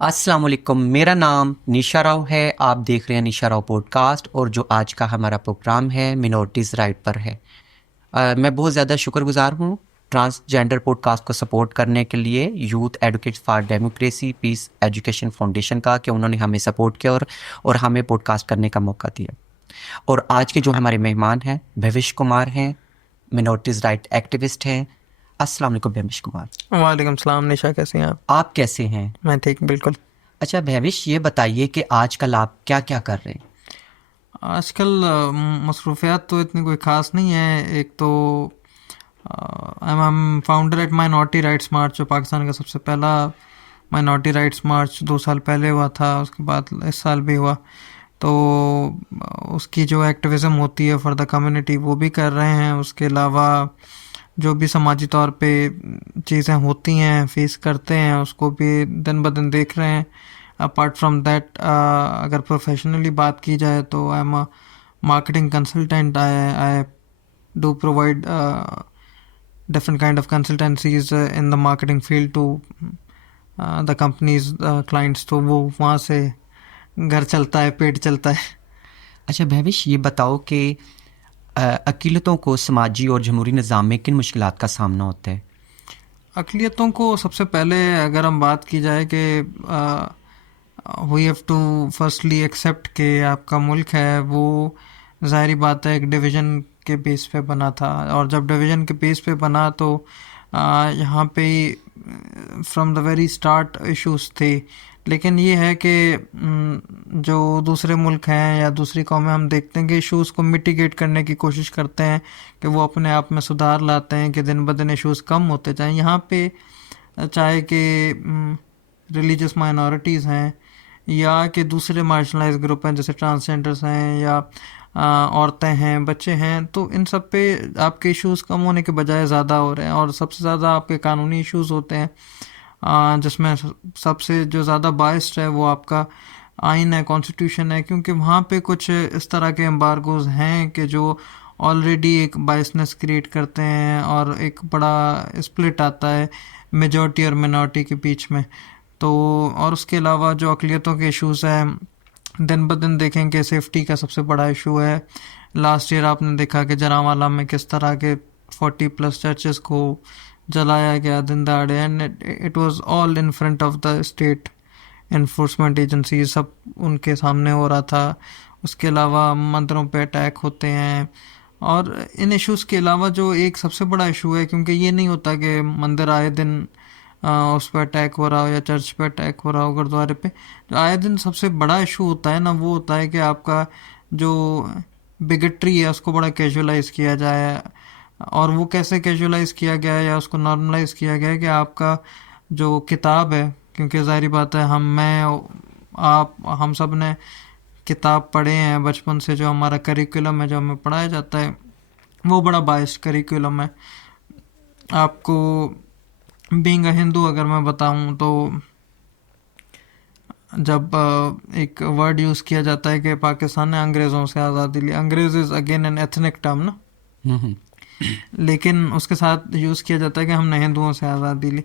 अस्सलाम वालेकुम। मेरा नाम निशा राव है। आप देख रहे हैं निशा राव पॉडकास्ट और जो आज का हमारा प्रोग्राम है मिनॉरिटीज़ राइट पर है। मैं बहुत ज़्यादा शुक्रगुजार हूँ ट्रांसजेंडर पॉडकास्ट को सपोर्ट करने के लिए youth advocate for democracy peace education foundation का कि उन्होंने हमें सपोर्ट किया और हमें पॉडकास्ट करने का मौका दिया। और आज के जो हमारे मेहमान हैं भविष्य कुमार हैं, मिनॉरिटीज़ राइट एक्टिविस्ट हैं। अस्सलाम वालेकुम भविष्य कुमार। वालेकुम सलाम। निशा, कैसे हैं आप? आप कैसे हैं? मैं ठीक, बिल्कुल। अच्छा भविष्य, ये बताइए कि आजकल आप क्या क्या कर रहे हैं? आजकल मसरूफियात तो इतनी कोई ख़ास नहीं है। एक तो I am founder at minority rights march, जो पाकिस्तान का सबसे पहला माइनॉरिटी राइट्स मार्च 2 साल पहले हुआ था। उसके बाद इस साल भी हुआ। तो उसकी जो एक्टिविज़म होती है फॉर द कम्युनिटी वो भी कर रहे हैं। उसके अलावा जो भी समाजी तौर पे चीज़ें होती हैं, फेस करते हैं, उसको भी दिन ब दिन देख रहे हैं। अपार्ट फ्रॉम दैट, अगर प्रोफेशनली बात की जाए तो I am a marketing consultant. I do provide different kind of consultancies in the marketing field to the companies, clients। तो वो वहाँ से घर चलता है, पेट चलता है। अच्छा भविष्य, ये बताओ कि अक़िलतों को समाजी और जमहूरी निज़ाम में किन मुश्किलात का सामना होता है? अक़लियतों को सबसे पहले अगर हम बात की जाए कि we have to firstly accept कि आपका मुल्क है वो ज़ाहिरी बात है एक डिवीज़न के बेस पे बना था। और जब डिवीज़न के बेस पे बना तो यहाँ पे from the very start issues थे। लेकिन ये है कि जो दूसरे मुल्क हैं या दूसरी कौमें, हम देखते हैं कि इश्यूज़ को मिटिगेट करने की कोशिश करते हैं कि वो अपने आप में सुधार लाते हैं कि दिन ब दिन इश्यूज़ कम होते जाएं। यहाँ पे चाहे कि रिलीजियस माइनॉरिटीज़ हैं या कि दूसरे मार्जिनलाइज ग्रुप हैं जैसे ट्रांसजेंडर्स हैं या औरतें हैं, बच्चे हैं, तो इन सब पे आपके इश्यूज़ कम होने के बजाय ज़्यादा हो रहे हैं। और सबसे ज़्यादा आपके कानूनी इश्यूज़ होते हैं, जिसमें सबसे जो ज़्यादा बायस्ड है वो आपका आइन है, कॉन्स्टिट्यूशन है। क्योंकि वहाँ पे कुछ इस तरह के एम्बार्गोज़ हैं कि जो ऑलरेडी एक बायसनेस क्रिएट करते हैं और एक बड़ा स्प्लिट आता है मेजॉरिटी और मिनॉरिटी के बीच में। तो और उसके अलावा जो अक़लियतों के इश्यूज़ हैं, दिन ब दिन देखेंगे सेफ्टी का सबसे बड़ा इशू है। लास्ट ईयर आपने देखा कि जरांवाला में किस तरह के 40+ चर्चेस को जलाया गया दिन दहाड़े, and it was all in front of the state enforcement agency, सब उनके सामने हो रहा था। उसके अलावा मंदिरों पे अटैक होते हैं। और इन इश्यूज़ के अलावा जो एक सबसे बड़ा इशू है, क्योंकि ये नहीं होता कि मंदिर आए दिन उस पर अटैक हो रहा हो या चर्च पे अटैक हो रहा हो, गुरुद्वारे पे, जो आए दिन सबसे बड़ा इशू होता है ना, वो होता है कि आपका जो बिगट्री है उसको बड़ा कैजुअलाइज किया जाए। और वो कैसे कैजुअलाइज किया गया है या उसको नॉर्मलाइज किया गया है कि आपका जो किताब है, क्योंकि ज़ाहिर बात है हम सब ने किताब पढ़े हैं बचपन से, जो हमारा करिकुलम है, जो हमें पढ़ाया जाता है, वो बड़ा बायस्ड करिकुलम है। आपको बीइंग अ हिंदू अगर मैं बताऊं तो जब एक वर्ड यूज़ किया जाता है कि पाकिस्तान ने अंग्रेज़ों से आज़ादी ली, अंग्रेज़ is again an ethnic term ना, लेकिन उसके साथ यूज़ किया जाता है कि हमने हिंदुओं से आज़ादी ली।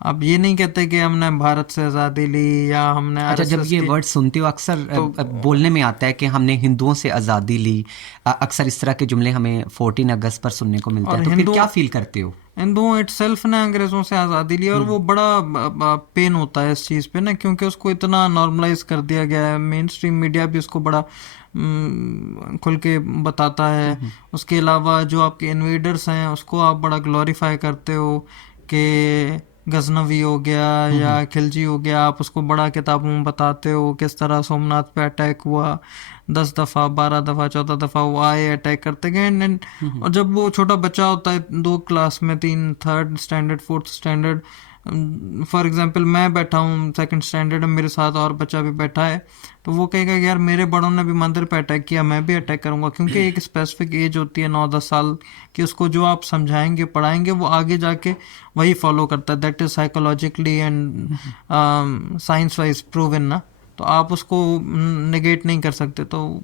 अब ये नहीं कहते कि हमने भारत से आज़ादी ली या हमने अच्छा, जब आरएसएस ये की। वर्ड सुनते हो अक्सर तो बोलने में आता है कि हमने हिंदुओं से आज़ादी ली। अक्सर इस तरह के जुमले हमें 14 अगस्त पर सुनने को मिलते और हैं, तो फिर क्या फील करते हो? हिंदुओं इटसेल्फ ने अंग्रेज़ों से आज़ादी ली, और वो बड़ा पेन होता है इस चीज़ पे ना, क्योंकि उसको इतना नॉर्मलाइज कर दिया गया है। मेन स्ट्रीम मीडिया भी उसको बड़ा खुल के बताता है। उसके अलावा जो आपके इन्वेडर्स हैं उसको आप बड़ा ग्लोरीफाई करते हो कि गजनवी हो गया या खिलजी हो गया, आप उसको बड़ा किताबों में बताते हो किस तरह सोमनाथ पे अटैक हुआ, 10 दफ़ा 12 दफ़ा 14 दफ़ा वो आए, अटैक करते गए। और जब वो छोटा बच्चा होता है 2 क्लास में, 3 3rd standard 4th standard, for example मैं बैठा हूँ 2nd स्टैंडर्ड, मेरे साथ और बच्चा भी बैठा है, तो वो कहेगा कि यार मेरे बड़ों ने भी मंदिर पे अटैक किया, मैं भी अटैक करूँगा। क्योंकि एक स्पेसिफिक एज होती है 9 10 साल की, उसको जो आप समझाएंगे पढ़ाएंगे वो आगे जाके वही फॉलो करता है। That is psychologically and science wise proven ना, तो आप उसको नेगेट नहीं कर सकते। तो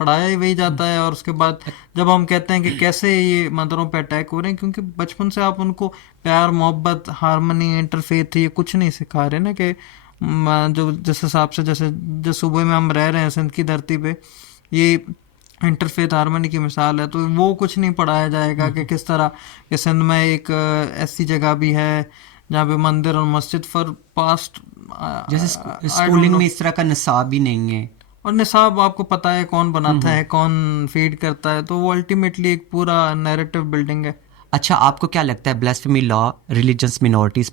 पढ़ाया ही वही जाता है। और उसके बाद जब हम कहते हैं कि कैसे ये मंदिरों पे अटैक हो रहे हैं, क्योंकि बचपन से आप उनको प्यार, मोहब्बत, हारमनी, इंटरफेथ ये कुछ नहीं सिखा रहे ना, कि जो जिस हिसाब से जैसे जिस सूबे में हम रह रहे हैं सिंध की धरती पे, ये इंटरफेथ हारमोनी की मिसाल है, तो वो कुछ नहीं पढ़ाया जाएगा कि किस तरह कि सिंध में एक ऐसी जगह भी है जहाँ पे मंदिर और मस्जिद फॉर पास्ट जैसे आई डोंट स्कूलिंग नो। में इस तरह का निसाब भी नहीं है। और निसाब आपको पता है कौन बनाता है, कौन फीड करता है, तो वो अल्टीमेटली एक पूरा नैरेटिव बिल्डिंग है। अच्छा, आपको क्या लगता है ब्lasphemy लॉ रिलीजियस मिनॉरिटीज़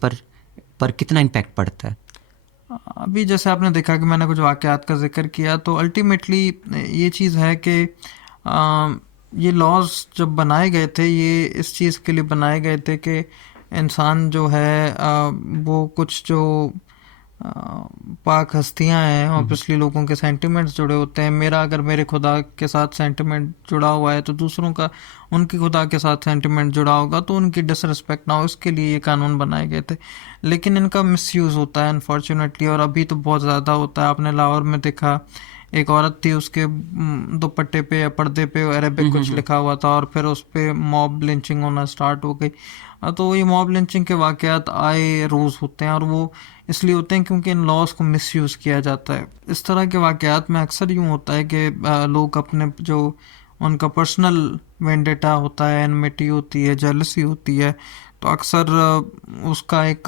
पर कितना इम्पैक्ट पड़ता है? अभी जैसे आपने देखा कि मैंने कुछ वाक़यात का जिक्र किया, तो अल्टीमेटली ये चीज़ है कि अ, ये लॉज जब बनाए गए थे, ये इस चीज़ के लिए बनाए गए थे कि इंसान जो है वो कुछ जो अ, पाक हस्तियां हैं, ऑब्वियसली लोगों के सेंटिमेंट्स जुड़े होते हैं। मेरा अगर मेरे खुदा के साथ सेंटिमेंट जुड़ा हुआ है तो दूसरों का उनके खुदा के साथ सेंटिमेंट जुड़ा होगा, तो उनकी डिसरिस्पेक्ट ना हो, इसके लिए ये कानून बनाए गए थे। लेकिन इनका मिसयूज़ होता है अनफॉर्चुनेटली, और अभी तो बहुत ज़्यादा होता है। आपने लाहौर में देखा, एक औरत थी, उसके दुपट्टे पे या पर्दे पे अरेबिक कुछ लिखा हुआ था, और फिर उस पे मॉब लिंचिंग होना स्टार्ट हो गई। तो ये मॉब लिंचिंग के वाक़यात आए रोज़ होते हैं, और वो इसलिए होते हैं क्योंकि इन लॉज को मिसयूज़ किया जाता है। इस तरह के वाक़यात में अक्सर यूँ होता है कि लोग अपने जो उनका पर्सनल वेंडेटा होता है, एनमिटी होती है, जेलसी होती है, तो अक्सर उसका एक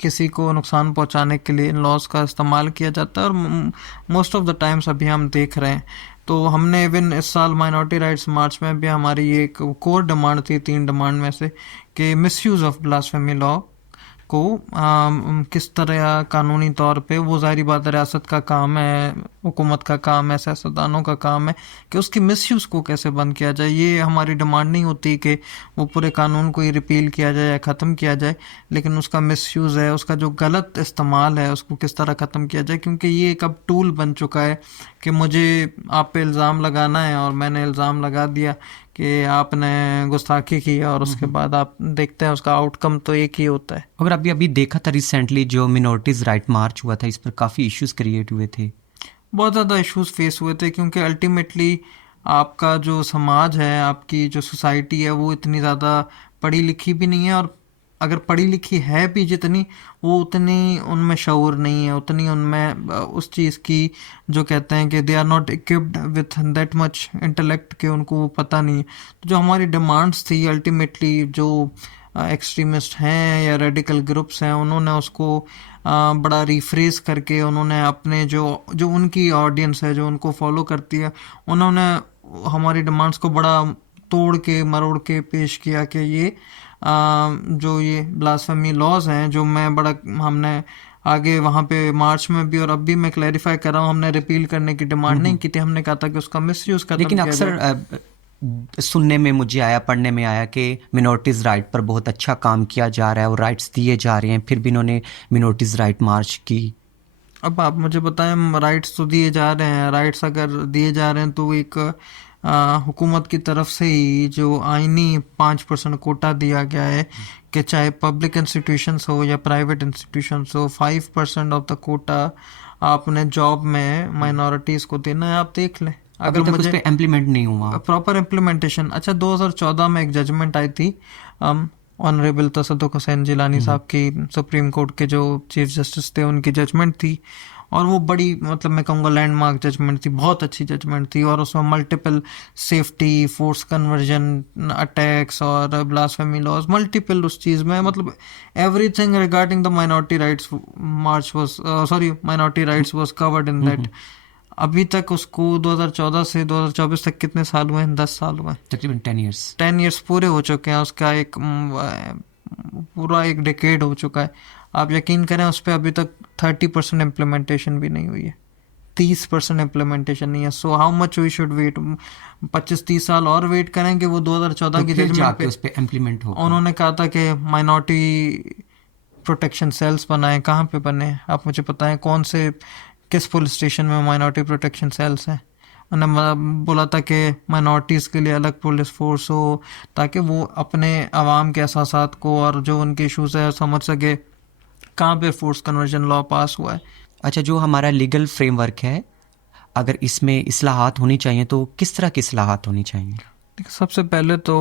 किसी को नुकसान पहुंचाने के लिए इन लॉज का इस्तेमाल किया जाता है, और मोस्ट ऑफ द टाइम्स अभी हम देख रहे हैं। तो हमने इवन इस साल माइनॉरिटी राइट्स मार्च में भी हमारी ये एक कोर डिमांड थी 3 डिमांड में से, कि मिसयूज़ ऑफ ब्लास्फेमी लॉ को किस तरह कानूनी तौर पे, वो ज़ाहिर बात है रियासत का काम है, हुकूमत का काम है, सियासतदानों का काम है कि उसकी मिसयूज़ को कैसे बंद किया जाए। ये हमारी डिमांड नहीं होती कि वो पूरे कानून को ही रिपील किया जाए या ख़त्म किया जाए, लेकिन उसका मिसयूज़ है, उसका जो गलत इस्तेमाल है, उसको किस तरह ख़त्म किया जाए। क्योंकि ये एक अब टूल बन चुका है कि मुझे आप पे इल्ज़ाम लगाना है, और मैंने इल्ज़ाम लगा दिया कि आपने गुस्ताखी की, और उसके बाद आप देखते हैं उसका आउटकम तो एक ही होता है। अगर अभी अभी देखा था रिसेंटली जो मिनॉरिटीज़ राइट मार्च हुआ था, इस पर काफ़ी इश्यूज क्रिएट हुए थे। बहुत ज़्यादा इश्यूज फेस हुए थे, क्योंकि अल्टीमेटली आपका जो समाज है, आपकी जो सोसाइटी है, वो इतनी ज़्यादा पढ़ी लिखी भी नहीं है, और अगर पढ़ी लिखी है भी जितनी, वो उतनी उनमें शऊर नहीं है, उतनी उनमें उस चीज़ की जो कहते हैं कि they are not equipped with that much intellect, के उनको वो पता नहीं है। तो जो हमारी डिमांड्स थी अल्टीमेटली, जो एक्सट्रीमिस्ट हैं या रेडिकल ग्रुप्स हैं, उन्होंने उसको बड़ा रिफ्रेस करके, उन्होंने अपने जो जो उनकी ऑडियंस है, जो उनको फॉलो करती है, उन्होंने हमारी डिमांड्स को बड़ा तोड़ के मरोड़ के पेश किया कि ये जो ये ब्लास्फेमी लॉज हैं, जो मैं बड़ा हमने आगे वहाँ पे मार्च में भी और अब भी मैं क्लैरिफाई कर रहा हूँ, हमने रिपील करने की डिमांड नहीं की थी, हमने कहा था कि उसका मिसयूज़ खत्म लेकिन किया जाए। अक्सर सुनने में मुझे आया, पढ़ने में आया कि मिनॉरिटीज़ राइट पर बहुत अच्छा काम किया जा रहा है और राइट्स दिए जा रहे हैं, फिर भी इन्होंने मिनॉरिटीज़ राइट मार्च की। अब आप मुझे बताएं, राइट्स तो दिए जा रहे हैं, राइट्स अगर दिए जा रहे हैं तो एक हुकूमत की तरफ से ही जो आईनी 5% कोटा दिया गया है कि चाहे पब्लिक इंस्टीट्यूशंस हो या प्राइवेट इंस्टीट्यूशंस हो, 5% ऑफ द कोटा आपने जॉब में माइनॉरिटीज़ को देना है। आप देख लें, अभी अगर तक उस मुझे पर इम्प्लीमेंट नहीं हुआ। प्रॉपर इम्प्लीमेंटेशन, अच्छा 2014 में एक जजमेंट आई थी ऑनरेबल तसद्दुक हुसैन जिलानी साहब की, सुप्रीम कोर्ट के जो चीफ जस्टिस थे, उनकी जजमेंट थी, और वो बड़ी, मतलब मैं कहूँगा लैंडमार्क जजमेंट थी, बहुत अच्छी जजमेंट थी, और उसमें multiple safety, force conversion attacks और ब्लास्फेमी लॉज, मल्टीपल उस चीज़ में, मतलब everything regarding the minority rights March was sorry minority rights was covered in that. अभी तक उसको 2014 से 2024 तक कितने साल हुए हैं? 10 साल हुए हैं, तकरीबन 10 years। 10 ईयर्स पूरे हो चुके हैं, उसका एक पूरा एक डिकेड हो चुका है। आप यकीन करें, उस पर अभी तक 30% इम्प्लीमेंटेशन भी नहीं हुई है, 30% इम्प्लीमेंटेशन नहीं है। So how much we should wait? 25-30 साल और वेट करें कि वो 2014 तो की फिर जजमेंट जाके पे उस पर इम्प्लीमेंट होगा। उन्होंने कहा था कि माइनॉरिटी प्रोटेक्शन सेल्स बनाए। कहाँ पे बने? आप मुझे बताएं, कौन से किस पुलिस स्टेशन में माइनॉरिटी प्रोटेक्शन सेल्स हैं? उन्होंने बोला था कि माइनॉरिटीज़ के लिए अलग पुलिस फोर्स हो, ताकि वो अपने आवाम के एहसासात को और जो उनके इशूज़ है समझ सके। कहाँ पे फोर्स कन्वर्जन लॉ पास हुआ है? अच्छा, जो हमारा लीगल फ्रेमवर्क है, अगर इसमें इस्लाहात होनी चाहिए तो किस तरह की इस्लाहात होनी चाहिए? देखिए, सबसे पहले तो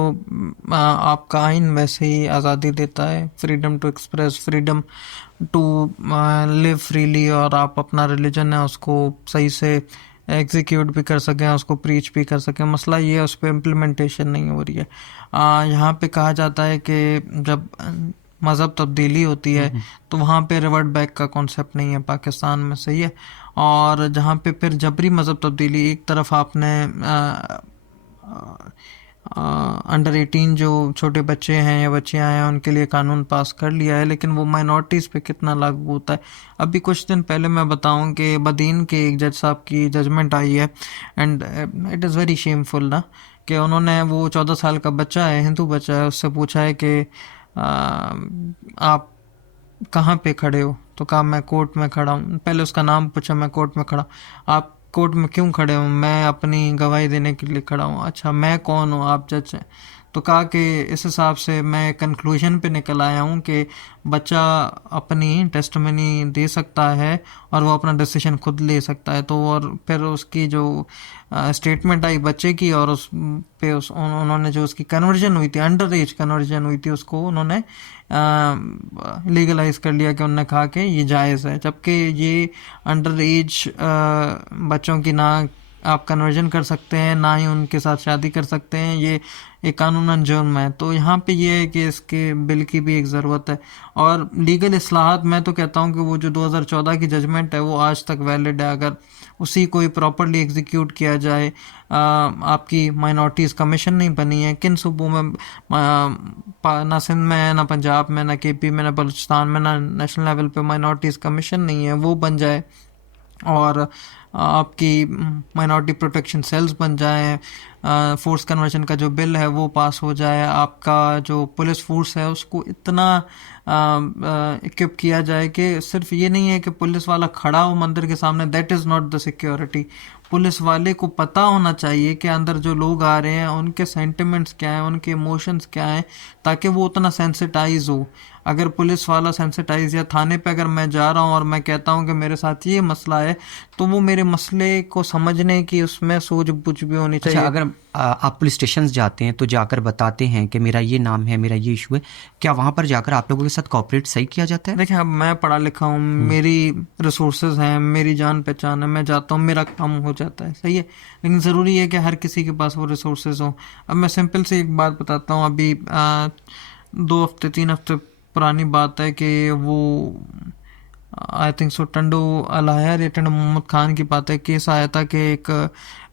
आपका आइन वैसे ही आज़ादी देता है, freedom to express, freedom to live freely, और आप अपना रिलीजन है उसको सही से एग्जीक्यूट भी कर सकें, उसको प्रीच भी कर सकें। मसला ये है उस पर इम्प्लीमेंटेशन नहीं हो रही है। यहाँ पे कहा जाता है कि जब मज़हब तब्दीली होती है तो वहाँ पे रिवर्ट बैक का कॉन्सेप्ट नहीं है पाकिस्तान में, सही है। और जहाँ पे फिर जबरी मज़हब तब्दीली, एक तरफ आपने अंडर 18 जो छोटे बच्चे हैं या बच्चियां हैं उनके लिए कानून पास कर लिया है, लेकिन वो माइनॉरिटीज़ पे कितना लागू होता है। अभी कुछ दिन पहले मैं बताऊं कि बदीन के एक जज साहब की जजमेंट आई है, and it is very shameful ना, कि उन्होंने, वो 14 साल का बच्चा है, हिंदू बच्चा है, उससे पूछा है कि आप कहाँ पे खड़े हो, तो कहा मैं कोर्ट में खड़ा हूँ। पहले उसका नाम पूछा, मैं कोर्ट में खड़ा। आप कोर्ट में क्यों खड़े हो? मैं अपनी गवाही देने के लिए खड़ा हूँ। अच्छा, मैं कौन हूँ? आप जज हैं। तो कहा कि इस हिसाब से मैं कंक्लूजन पे निकल आया हूँ कि बच्चा अपनी टेस्टमनी दे सकता है और वो अपना डिसीजन खुद ले सकता है। तो और फिर उसकी जो स्टेटमेंट आई बच्चे की, और उस पे उन्होंने जो उसकी कन्वर्जन हुई थी, अंडर एज कन्वर्जन हुई थी, उसको उन्होंने लीगलाइज कर लिया, कि उन्होंने कहा कि ये जायज़ है। जबकि ये अंडर एज बच्चों की ना आप कन्वर्जन कर सकते हैं, ना ही उनके साथ शादी कर सकते हैं, ये एक कानूनन जुर्म है। तो यहाँ पे ये है कि इसके बिल की भी एक ज़रूरत है। और लीगल इस्लाहात, मैं तो कहता हूँ कि वो जो 2014 की जजमेंट है वो आज तक वैलिड है। अगर उसी को प्रॉपरली एग्जीक्यूट किया जाए, आपकी माइनॉरिटीज़ कमीशन नहीं बनी है किन सूबों में, ना सिंध में है, ना पंजाब में, ना केपी में, ना बलूचिस्तान में, ना नेशनल लेवल पे माइनॉरिटीज़ कमीशन नहीं है, वो बन जाए। और आपकी माइनॉरिटी प्रोटेक्शन सेल्स बन जाएं, फोर्स कन्वर्जन का जो बिल है वो पास हो जाए, आपका जो पुलिस फोर्स है उसको इतना इक्विप किया जाए कि सिर्फ ये नहीं है कि पुलिस वाला खड़ा हो मंदिर के सामने, that is not the security. Police वाले को पता होना चाहिए कि अंदर जो लोग आ रहे हैं उनके सेंटिमेंट्स क्या हैं, उनके इमोशंस क्या हैं, ताकि वो उतना सेंसिटाइज हो। अगर पुलिस वाला सेंसिटाइज, या थाने पे अगर मैं जा रहा हूँ और मैं कहता हूँ कि मेरे साथ ये मसला है, तो वो मेरे मसले को समझने की उसमें सूझबूझ भी होनी अच्छा, चाहिए। अगर आप पुलिस स्टेशन जाते हैं तो जाकर बताते हैं कि मेरा ये नाम है, मेरा ये इशू है, क्या वहाँ पर जाकर आप लोगों के साथ कोऑपरेट सही किया जाता है? देखिए, अब मैं पढ़ा लिखा हूँ, मेरी रिसोर्सेज हैं, मेरी जान पहचान है, मैं जाता हूँ, मेरा काम हो जाता है, सही है। लेकिन ज़रूरी है कि हर किसी के पास वो रिसोर्सेज हों। अब मैं सिंपल से एक बात बताता हूँ। अभी 2 हफ्ते 3 हफ्ते पुरानी बात है कि वो आई थिंक सो टंडू अलायर या टंडू मोहम्मद खान की बात है, केस आया था कि एक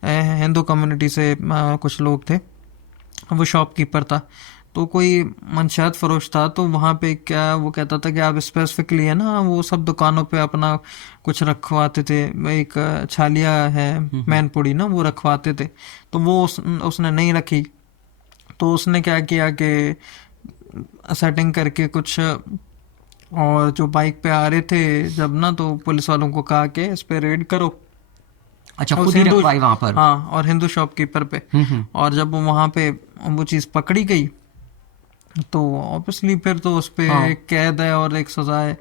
हिंदू कम्युनिटी से कुछ लोग थे, वो शॉपकीपर था, तो कोई मंशियात फरोश था। तो वहाँ पे क्या वो कहता था कि आप स्पेसिफिकली है ना, वो सब दुकानों पे अपना कुछ रखवाते थे, एक छालिया है मैनपुड़ी ना, वो रखवाते थे। तो वो उसने नहीं रखी, तो उसने क्या किया कि सेटिंग करके कुछ, और जो बाइक पे आ रहे थे जब ना, तो पुलिस वालों को कहा कि इस पे रेड करो। अच्छा, उस खुद ही हिंदू, रखवाई वहाँ पर? हाँ, और हिंदू शॉपकीपर पे। और जब वो वहाँ पे वो चीज़ पकड़ी गई, तो ऑब्वियसली फिर तो उस पे हाँ। कैद है और एक सज़ा है।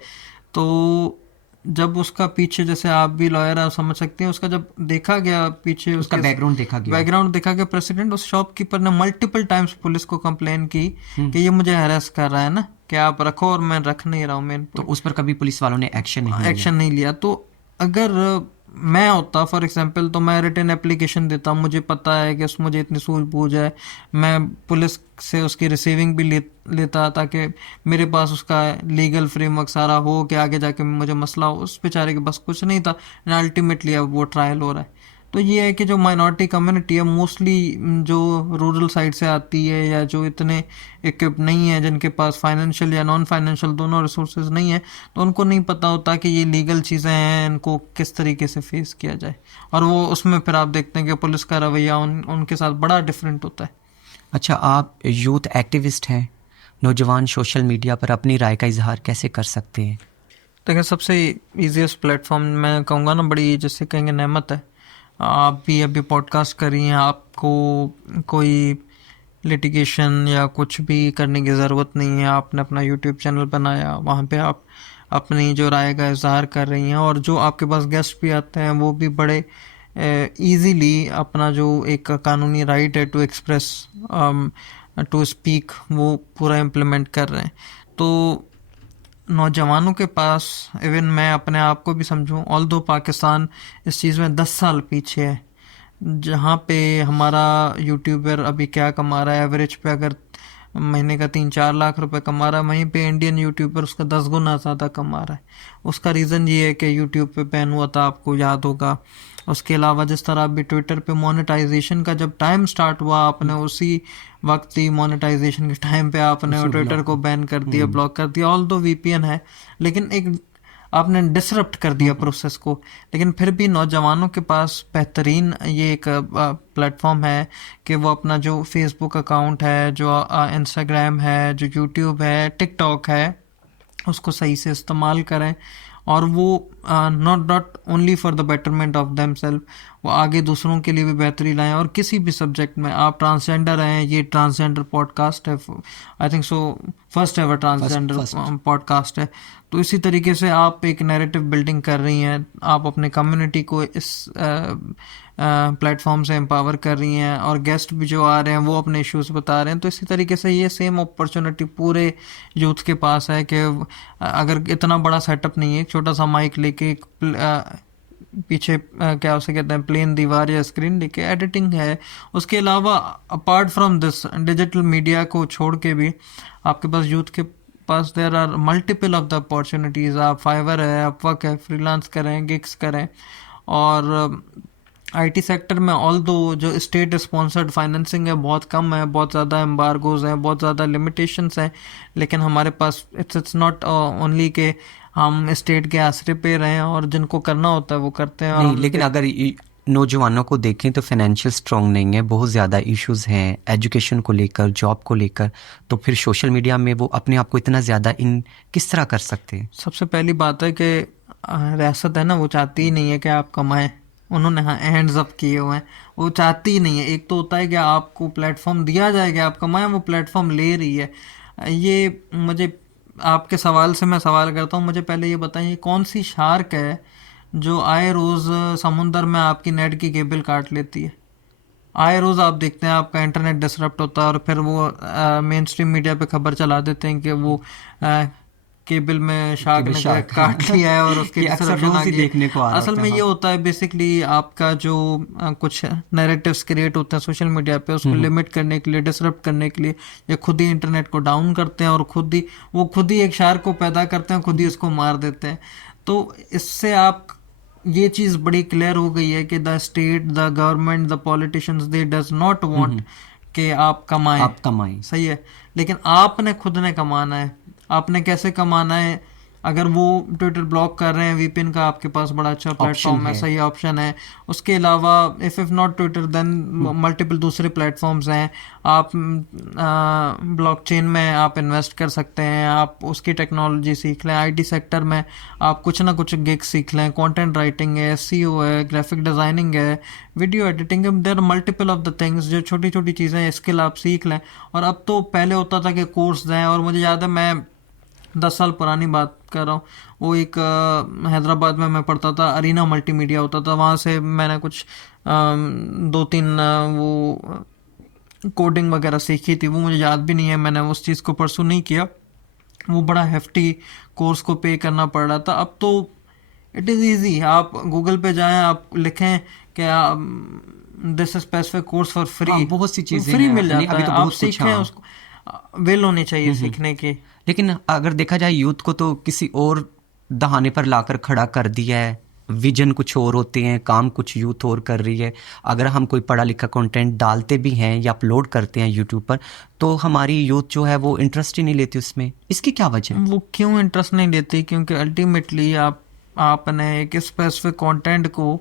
तो जब उसका पीछे, जैसे आप भी लॉयर आप समझ सकते हैं, उसका जब देखा गया पीछे, उसका उसके बैकग्राउंड देखा गया। बैकग्राउंड देखा गया, प्रेसिडेंट उस शॉपकीपर ने मल्टीपल टाइम्स पुलिस को कंप्लेन की कि ये मुझे हरास कर रहा है ना, कि आप रखो, और मैं रख नहीं रहा हूँ, मैं तो उस पर कभी पुलिस वालों ने एक्शन नहीं लिया? एक्शन नहीं लिया। तो अगर मैं होता फॉर एग्जांपल, तो मैं रिटन एप्लीकेशन देता, मुझे पता है कि मुझे इतनी सूझबूझ है, मैं पुलिस से उसकी रिसीविंग भी लेता, ताकि मेरे पास उसका लीगल फ्रेमवर्क सारा हो कि आगे जाके मुझे मसला हो। उस बेचारे के बस कुछ नहीं था, अल्टीमेटली अब वो ट्रायल हो रहा है। तो ये है कि जो माइनॉरिटी कम्युनिटी है, मोस्टली जो रूरल साइड से आती है, या जो इतने इक्विप नहीं है, जिनके पास फाइनेंशियल या नॉन फाइनेंशियल दोनों रिसोर्सेज नहीं है, तो उनको नहीं पता होता कि ये लीगल चीज़ें हैं, इनको किस तरीके से फेस किया जाए। और वो उसमें फिर आप देखते हैं कि पुलिस का रवैया उनके साथ बड़ा डिफरेंट होता है। अच्छा, आप यूथ एक्टिविस्ट हैं, नौजवान सोशल मीडिया पर अपनी राय का इजहार कैसे कर सकते हैं? देखिए, सबसे ईजीएस्ट प्लेटफॉर्म मैं कहूँगा ना, बड़ी जिससे कहेंगे नेमत है। आप भी अभी पॉडकास्ट कर रही हैं, आपको कोई लिटिगेशन या कुछ भी करने की ज़रूरत नहीं है। आपने अपना यूट्यूब चैनल बनाया, वहाँ पे आप अपनी जो राय का इजहार कर रही हैं, और जो आपके पास गेस्ट भी आते हैं वो भी बड़े इजीली अपना जो एक कानूनी राइट है टू एक्सप्रेस, टू स्पीक, वो पूरा इम्प्लीमेंट कर रहे हैं। तो नौजवानों के पास, इवन मैं अपने आप को भी समझूं, ऑल दो पाकिस्तान इस चीज़ में 10 साल पीछे है। जहाँ पे हमारा यूट्यूबर अभी क्या कमा रहा है एवरेज पे, अगर महीने का 3-4 लाख रुपए कमा रहा है, वहीं पे इंडियन यूट्यूबर उसका 10 गुना ज़्यादा कमा रहा है। उसका रीज़न ये है कि यूट्यूब पे बैन हुआ था, आपको याद होगा। उसके अलावा जिस तरह अभी ट्विटर पे मोनेटाइजेशन का जब टाइम स्टार्ट हुआ, आपने उसी वक्त ही मोनेटाइजेशन के टाइम पे आपने उसे ट्विटर ब्लॉक को बैन कर दिया, ब्लॉक कर दिया। ऑल दो वीपीएन है, लेकिन एक आपने डिसरप्ट कर दिया प्रोसेस को। लेकिन फिर भी नौजवानों के पास बेहतरीन ये एक प्लेटफॉर्म है कि वो अपना जो फेसबुक अकाउंट है, जो इंस्टाग्राम है, जो यूट्यूब है, टिकटॉक है, उसको सही से इस्तेमाल करें। और वो not only for the betterment of them self, वो आगे दूसरों के लिए भी बेहतरी लाएं। और किसी भी सब्जेक्ट में, आप ट्रांसजेंडर हैं, ये ट्रांसजेंडर पॉडकास्ट है, I think so first ever transgender podcast है। तो इसी तरीके से आप एक नैरेटिव बिल्डिंग कर रही हैं, आप अपने कम्युनिटी को इस प्लेटफॉर्म से एम्पावर कर रही हैं, और गेस्ट भी जो आ रहे हैं वो अपने इश्यूज बता रहे हैं। तो इसी तरीके से ये सेम अपॉर्चुनिटी पूरे यूथ के पास है कि अगर इतना बड़ा सेटअप नहीं है, एक छोटा सा माइक लेके एक पीछे क्या उसे कहते हैं, प्लेन दीवार या स्क्रीन लेके एडिटिंग है। उसके अलावा apart from this digital media को छोड़ के भी आपके पास यूथ के पास there are multiple of the opportunities. आप फाइवर है, अपवर्क है, फ्रीलांस करें, गिग्स करें। और आईटी सेक्टर में ऑल दो जो स्टेट स्पॉन्सर्ड फाइनेंसिंग है बहुत कम है, बहुत ज़्यादा एम्बार्गोज हैं, बहुत ज़्यादा लिमिटेशंस हैं। लेकिन हमारे पास इट्स नॉट ओनली के हम स्टेट के आसरे पे रहें, और जिनको करना होता है वो करते हैं। और नहीं, लेकिन अगर नौजवानों को देखें तो फाइनेंशियल स्ट्रॉन्ग नहीं है, बहुत ज़्यादा इश्यूज हैं एजुकेशन को लेकर, जॉब को लेकर। तो फिर सोशल मीडिया में वो अपने आप को इतना ज़्यादा इन किस तरह कर सकते हैं? सबसे पहली बात है कि रियासत है ना, वो चाहती ही नहीं है कि आप कमाएं। उन्होंने हाँ हैंड्स अप किए हुए हैं, वो चाहती ही नहीं है। एक तो होता है कि आपको प्लेटफॉर्म दिया जाएगा, आप कमाएं, वो प्लेटफॉर्म ले रही है। ये मुझे आपके सवाल से मैं सवाल करता हूँ, मुझे पहले ये बताइए कौन सी शार्क है जो आए रोज़ समुंदर में आपकी नेट की केबल काट लेती है। आए रोज़ आप देखते हैं आपका इंटरनेट डिसरप्ट होता है, और फिर वो मेन स्ट्रीम मीडिया पे खबर चला देते हैं कि वो केबल में शार्क ने काट लिया है और उसके ये अक्सर डिसरप्शन रोज आ ही गई। देखने को आ रहा असल होता में है। ये होता है बेसिकली आपका जो कुछ नैरेटिव्स क्रिएट होते हैं सोशल मीडिया पे, उसको लिमिट करने के लिए, डिसरप्ट करने के लिए, ये खुद ही इंटरनेट को डाउन करते हैं, और खुद ही एक शार्क को पैदा करते हैं, खुद ही उसको मार देते हैं। तो इससे आप ये चीज़ बड़ी क्लियर हो गई है कि the state, the government, the politicians, they does not want कि आप कमाएं। आप कमाएं, सही है, लेकिन आपने खुद ने कमाना है। आपने कैसे कमाना है? अगर वो ट्विटर ब्लॉक कर रहे हैं, वीपीएन का आपके पास बड़ा अच्छा प्लेटफॉर्म है, सही ऑप्शन है। उसके अलावा if not Twitter then multiple दूसरे प्लेटफॉर्म्स हैं। आप ब्लॉकचेन में आप इन्वेस्ट कर सकते हैं, आप उसकी टेक्नोलॉजी सीख लें। आईटी सेक्टर में आप कुछ ना कुछ गिग सीख लें, कंटेंट राइटिंग है, एसईओ है, ग्राफिक डिज़ाइनिंग है, वीडियो एडिटिंग है। There are multiple of the things, जो छोटी छोटी चीज़ें स्किल आप सीख लें। और अब तो पहले होता था कि कोर्स दें, और मुझे याद है मैं 10 साल पुरानी बात कर रहा हूँ, वो एक हैदराबाद में मैं पढ़ता था, अरीना मल्टीमीडिया होता था, वहाँ से मैंने कुछ 2-3 वो कोडिंग वगैरह सीखी थी। वो मुझे याद भी नहीं है, मैंने उस चीज़ को परसू नहीं किया। वो बड़ा हेफ्टी कोर्स को पे करना पड़ रहा था। अब तो इट इज़ ईजी, आप गूगल पे जाएं, आप लिखें कि this specific course for free, बहुत सी चीजें फ्री हैं। मिल नहीं, जाता अभी है, तो आप बहुत कुछ, सीखें। उसको विल होनी चाहिए सीखने की। लेकिन अगर देखा जाए यूथ को तो किसी और दहाने पर लाकर खड़ा कर दिया है। विजन कुछ और होते हैं, काम कुछ यूथ और कर रही है। अगर हम कोई पढ़ा लिखा कंटेंट डालते भी हैं या अपलोड करते हैं यूट्यूब पर, तो हमारी यूथ जो है वो इंटरेस्ट ही नहीं लेती उसमें। इसकी क्या वजह है? वो क्यों इंटरेस्ट नहीं लेती? क्योंकि अल्टीमेटली आपने एक स्पेसिफिक कंटेंट को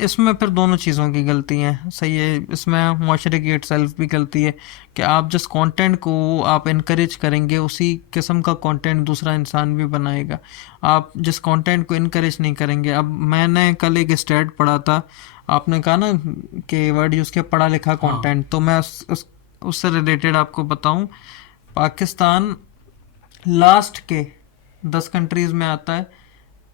इसमें फिर दोनों चीज़ों की गलती है। सही है, इसमें माशरे की इटसेल्फ भी गलती है कि आप जिस कंटेंट को आप इनकरेज करेंगे, उसी किस्म का कंटेंट दूसरा इंसान भी बनाएगा। आप जिस कंटेंट को इनकरेज नहीं करेंगे, अब मैंने कल एक स्टैट पढ़ा था, आपने कहा ना कि वर्ड यूज़ किया पढ़ा लिखा कंटेंट, तो मैं उससे रिलेटेड आपको बताऊं, पाकिस्तान लास्ट के 10 कंट्रीज में आता है।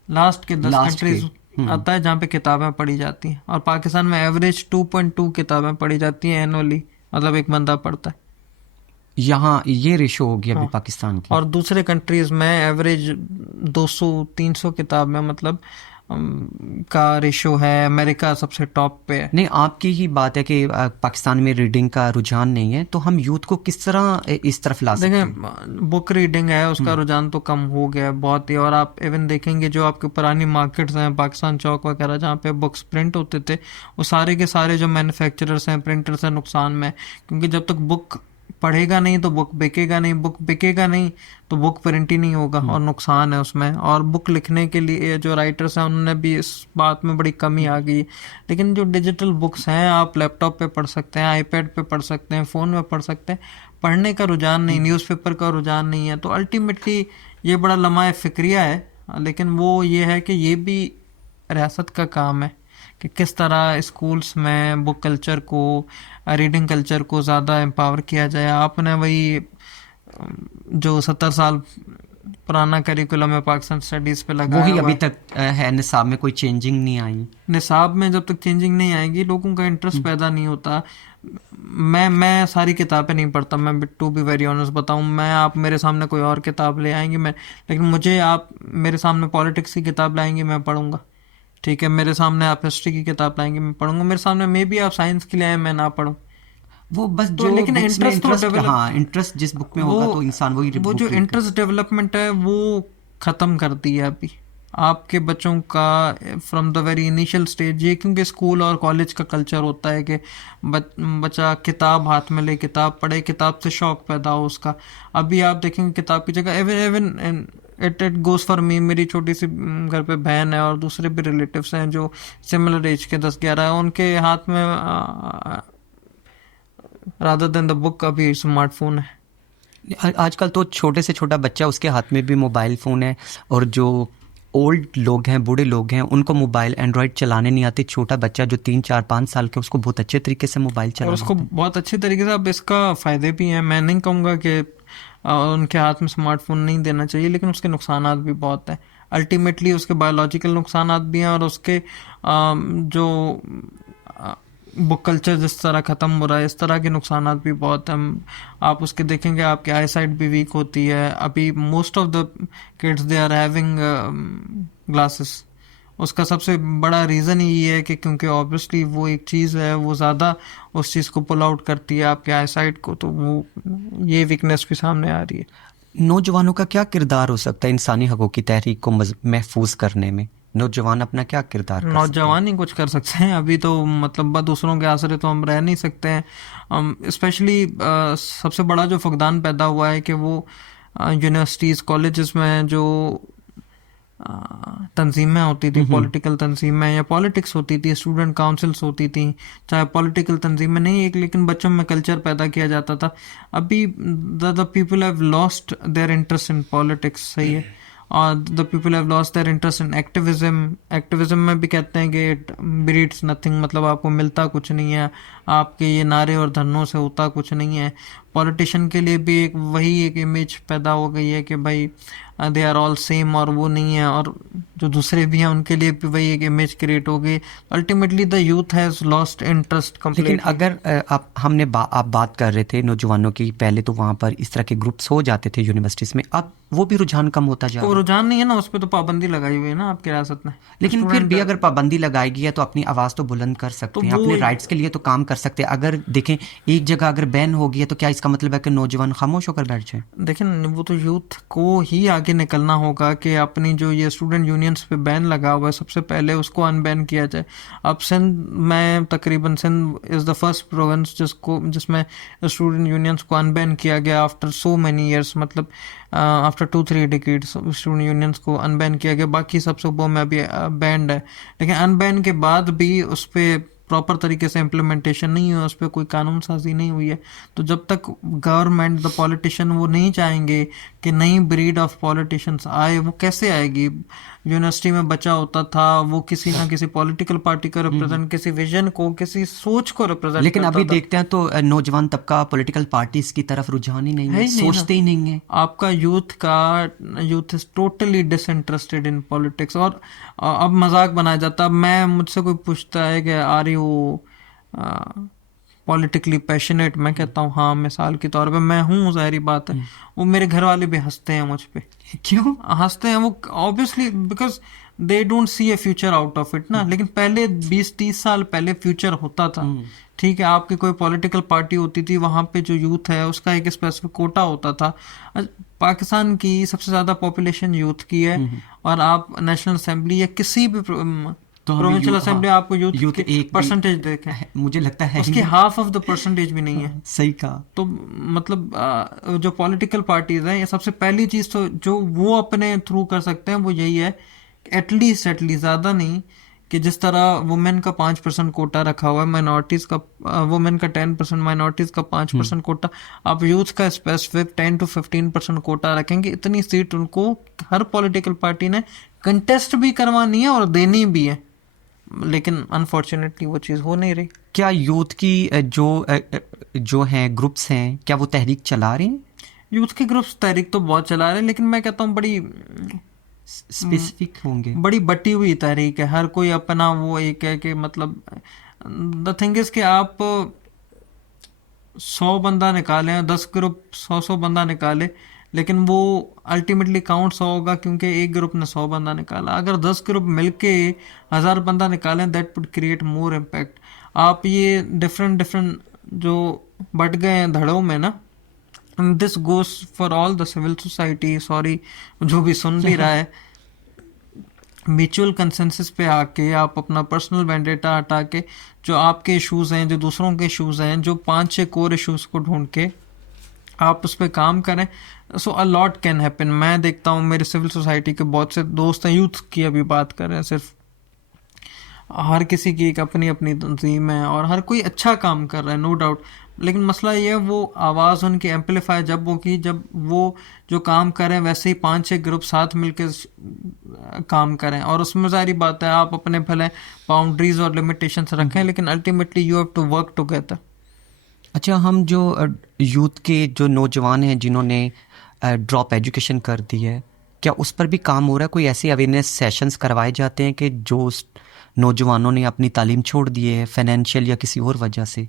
लास्ट के 10 कंट्रीज आता है जहाँ पे किताबें पढ़ी जाती हैं, और पाकिस्तान में एवरेज 2.2 किताबें पढ़ी जाती हैं एनुअली, मतलब एक बंदा पढ़ता है। यहाँ ये रेशो होगी अभी हाँ। पाकिस्तान की। और दूसरे कंट्रीज में एवरेज 200-300 किताबें मतलब का रेशो है। अमेरिका सबसे टॉप पे है। नहीं, आपकी ही बात है कि पाकिस्तान में रीडिंग का रुझान नहीं है, तो हम यूथ को किस तरह इस तरफ ला सकते हैं? देखें, बुक रीडिंग है उसका रुझान तो कम हो गया है बहुत ही। और आप इवन देखेंगे जो आपके पुरानी मार्केट्स हैं, पाकिस्तान चौक वगैरह, जहाँ पे बुक्स प्रिंट होते थे, वो सारे के सारे जो मैन्युफैक्चरर्स हैं, प्रिंटर्स हैं, नुकसान में। क्योंकि जब तक बुक पढ़ेगा नहीं तो बुक बिकेगा नहीं, बुक बिकेगा नहीं तो बुक प्रिंट ही नहीं होगा, और नुकसान है उसमें। और बुक लिखने के लिए जो राइटर्स हैं उन्होंने भी इस बात में बड़ी कमी आ गई। लेकिन जो डिजिटल बुक्स हैं, आप लैपटॉप पे पढ़ सकते हैं, आईपैड पे पढ़ सकते हैं, फ़ोन में पढ़ सकते हैं। पढ़ने का रुझान नहीं, न्यूज़पेपर का रुझान नहीं है। तो अल्टीमेटली ये बड़ा लम्हा फ़िक्रिया है। लेकिन वो ये है कि ये भी रियासत का काम है कि किस तरह स्कूल्स में बुक कल्चर को, रीडिंग कल्चर को ज़्यादा एम्पावर किया जाए। आपने वही जो 70 साल पुराना करिकुलम है पाकिस्तान स्टडीज़ पे लगाया वही हुआ अभी है, तक है, निसाब में कोई चेंजिंग नहीं आई। निसाब में जब तक चेंजिंग नहीं आएगी, लोगों का इंटरेस्ट पैदा नहीं होता। मैं सारी किताबें नहीं पढ़ता, मैं टू बी वेरी ऑनेस्ट बताऊं। मैं, आप मेरे सामने कोई और किताब ले आएंगे मैं, लेकिन मुझे आप मेरे सामने पॉलिटिक्स की किताब लाएंगे मैं पढ़ूंगा, ठीक है। मेरे सामने आप हिस्ट्री की किताब लाएंगे मैं पढ़ूंगा, मेरे सामने मे भी आप साइंस की ले आए मैं ना पढ़ूं। वो बस तो जो लेकिन बुक्स में इंटरेस्ट तो इंटरेस्ट, डेवलप, हाँ, इंटरेस्ट जिस बुक में वो होगा तो इंसान वही वो जो बुक रीड कर। इंटरेस्ट डेवलपमेंट है वो ख़त्म कर दी है अभी आपके बच्चों का from the very initial stage. ये क्योंकि स्कूल और कॉलेज का कल्चर होता है कि बच्चा किताब हाथ में ले, किताब पढ़े, किताब से शौक पैदा हो उसका। अभी आप देखेंगे किताब की जगह even even it goes for me, मेरी छोटी सी घर पे बहन है और दूसरे भी रिलेटिव्स हैं जो सिमिलर एज के 10-11 है, उनके हाथ में रादर देन द बुक अभी स्मार्टफोन है। आजकल तो छोटे से छोटा बच्चा उसके हाथ में भी मोबाइल फ़ोन है, और जो ओल्ड लोग हैं, बूढ़े लोग हैं, उनको मोबाइल एंड्रॉयड चलाने नहीं आती। छोटा बच्चा जो 3 4 5 साल के, उसको बहुत अच्छे तरीके से मोबाइल और चलाना उसको आता है। बहुत अच्छे तरीके से, अब इसका फ़ायदे भी हैं। मैं नहीं कहूँगा कि उनके हाथ में स्मार्टफोन नहीं देना चाहिए, लेकिन उसके नुकसानात भी बहुत हैं। अल्टीमेटली उसके बायोलॉजिकल नुकसानात भी हैं, और उसके जो बुक कल्चर जिस तरह ख़त्म हो रहा है, इस तरह के नुकसानात भी बहुत हैं। आप उसके देखेंगे आपकी आई साइट भी वीक होती है। अभी most of the kids they are having glasses. उसका सबसे बड़ा रीज़न ही ये है कि क्योंकि ऑब्वियसली वो एक चीज़ है, वो ज़्यादा उस चीज़ को पुल आउट करती है आपके आई साइट को, तो वो ये वीकनेस भी सामने आ रही है। नौजवानों का क्या किरदार हो सकता है इंसानी हकों की तहरीक को महफूज करने में? नौजवान अपना क्या किरदार कर सकते हैं? नौजवान ही कुछ कर सकते हैं अभी तो, मतलब दूसरों के आसरे तो हम रह नहीं सकते हैं। स्पेशली सबसे बड़ा जो फकदान पैदा हुआ है कि वो यूनिवर्सिटीज़, कॉलेजेस में जो तंजीमें होती थी, पॉलिटिकल तंजीमें या पॉलिटिक्स होती थी, स्टूडेंट काउंसिल्स होती थी, चाहे पॉलिटिकल तंजीमें नहीं, एक लेकिन बच्चों में कल्चर पैदा किया जाता था। अभी the people have lost their interest in politics, सही है, और the people have lost their interest in activism. Activism में भी कहते हैं कि इट ब्रीड्स नथिंग, मतलब आपको मिलता कुछ नहीं है, आपके ये नारे और धरनों से होता कुछ नहीं है। पॉलिटिशियन के लिए भी एक वही एक इमेज पैदा हो गई है कि भाई दे आर ऑल सेम, और वो नहीं है। और जो दूसरे भी हैं उनके लिए भी वही एक इमेज क्रिएट हो गई। Ultimately the youth has lost interest लेकिन कंप्लीटली। अगर आप बात कर रहे थे नौजवानों की, पहले तो वहाँ पर इस तरह के ग्रुप्स हो जाते थे यूनिवर्सिटीज़ में, अब वो भी रुझान कम होता जा वो रहा है। रुझान नहीं है ना, उस पर तो पाबंदी लगाई हुई है ना आपकी रियासत ने। लेकिन फिर भी अगर पाबंदी लगाएगी है तो अपनी आवाज़ तो बुलंद कर सकते हैं, वो अपने राइट्स के लिए तो काम कर सकते हैं। अगर देखें एक जगह अगर बैन हो गई है तो क्या इसका मतलब है कि नौजवान खामोश होकर बैठ जाए? देखें, वो तो यूथ को ही आगे निकलना होगा कि अपनी जो ये स्टूडेंट यूनियंस पे बैन लगा हुआ है, सबसे पहले उसको अनबैन किया जाए। अब सिंध में तकरीबन, Sindh is the first province जिसमें स्टूडेंट यूनियंस को अनबैन किया गया आफ्टर सो मैनी ईयर्स, मतलब आफ्टर 2-3 डिकेड्स स्टूडेंट यूनियंस को अनबैन किया गया। बाकी सब सूबों में अभी बैंड है, लेकिन अनबैन के बाद भी उस पर प्रॉपर तरीके से इम्प्लीमेंटेशन नहीं हुआ, उस पर कोई कानून साजी नहीं हुई है, तो जब तक गवर्नमेंट द पॉलिटिशियन वो नहीं चाहेंगे कि नई ब्रीड ऑफ पॉलिटिशियंस आए, वो कैसे आएगी? यूनिवर्सिटी में बचा होता था वो किसी ना किसी पॉलिटिकल पार्टी को रिप्रेजेंट, किसी विजन को, किसी सोच को रिप्रेजेंट लेकिन करता अभी था। देखते हैं तो नौजवान तबका पॉलिटिकल पार्टीज की तरफ रुझान ही नहीं है है, ही नहीं ना। सोचते ही नहीं है। आपका youth is totally disinterested in politics. और अब मजाक बनाया जाता है, मैं मुझसे कोई पूछता है कि आर यू पॉलिटिकली पैशनेट, मैं कहता हूँ हाँ, मिसाल के तौर पे मैं हूँ, जाहिर बात है। वो मेरे घर वाले भी हंसते हैं मुझ पे। क्यों? हंसते हैं वो obviously, because they don't see A future out of it ना। लेकिन पहले 20-30 साल पहले फ्यूचर होता था। ठीक है, आपकी कोई पॉलिटिकल पार्टी होती थी, वहाँ पे जो यूथ है उसका एक स्पेसिफिक कोटा होता था। पाकिस्तान की सबसे ज़्यादा पॉपुलेशन यूथ की है, और आप नेशनल असेंबली या किसी भी तो हमें प्रोविंशियल हाँ, असेंबली आपको यूथ यूथ की एक भी परसेंटेज देखें, मुझे लगता है ही उसकी नहीं। हाफ ऑफ द परसेंटेज भी नहीं है। सही कहा। तो मतलब जो पॉलिटिकल पार्टीज हैं, ये सबसे पहली चीज तो जो वो अपने थ्रू कर सकते हैं वो यही है, एटलीस्ट ज़्यादा नहीं, कि जिस तरह वुमेन का 5% कोटा रखा हुआ है, माइनॉरिटीज का वुमेन का 10%, माइनॉरिटीज का 5% कोटा, आप यूथ का स्पेसिफिक 10 to 15% कोटा रखेंगे। इतनी सीट उनको हर पॉलिटिकल पार्टी ने कंटेस्ट भी करवानी है और देनी भी है, लेकिन अनफॉर्चुनेटली वो चीज़ हो नहीं रही। क्या यूथ की जो हैं ग्रुप्स हैं, क्या वो तहरीक चला रहे हैं? यूथ के ग्रुप्स तहरीक तो बहुत चला रहे हैं, लेकिन मैं कहता हूँ स्पेसिफिक होंगे। बड़ी बटी हुई तहरीक है। हर कोई अपना वो एक है कि मतलब द थिंग इज कि आप 100 बंदा निकालें, 10 ग्रुप 100 बंदा निकाले, लेकिन वो अल्टीमेटली काउंट 100 होगा, क्योंकि एक ग्रुप ने 100 बंदा निकाला। अगर 10 ग्रुप मिलके 1000 बंदा निकालें, that would create more impact. आप ये डिफरेंट जो बट गए हैं धड़ों में ना, this goes for all the civil society, sorry जो भी सुन भी रहा है, म्यूचुअल कंसेंसस पे आके आप अपना पर्सनल वेंडेटा हटा के, जो आपके इश्यूज हैं, जो दूसरों के इश्यूज हैं, जो 5-6 कोर इश्यूज को ढूंढ के आप उस पर काम करें, सो अ लॉट कैन हैपन। मैं देखता हूँ मेरे सिविल सोसाइटी के बहुत से दोस्त हैं, यूथ की अभी बात कर रहे हैं सिर्फ, हर किसी की एक अपनी अपनी तंजीम है और हर कोई अच्छा काम कर रहा है, नो डाउट। लेकिन मसला ये है, वो आवाज़ उनकी एम्पलीफाई जब होगी जब वो जो काम करें वैसे ही 5-6 ग्रुप साथ मिलकर काम करें, और उसमें सारी बात है आप अपने भले बाउंड्रीज और लिमिटेशंस रखें, लेकिन ultimately you have to work together. अच्छा, हम जो यूथ के जो नौजवान हैं जिन्होंने ड्रॉप एजुकेशन कर दी है, क्या उस पर भी काम हो रहा है? कोई ऐसे अवेयरनेस सेशंस करवाए जाते हैं कि जो उस नौजवानों ने अपनी तालीम छोड़ दी है फाइनेंशियल या किसी और वजह से?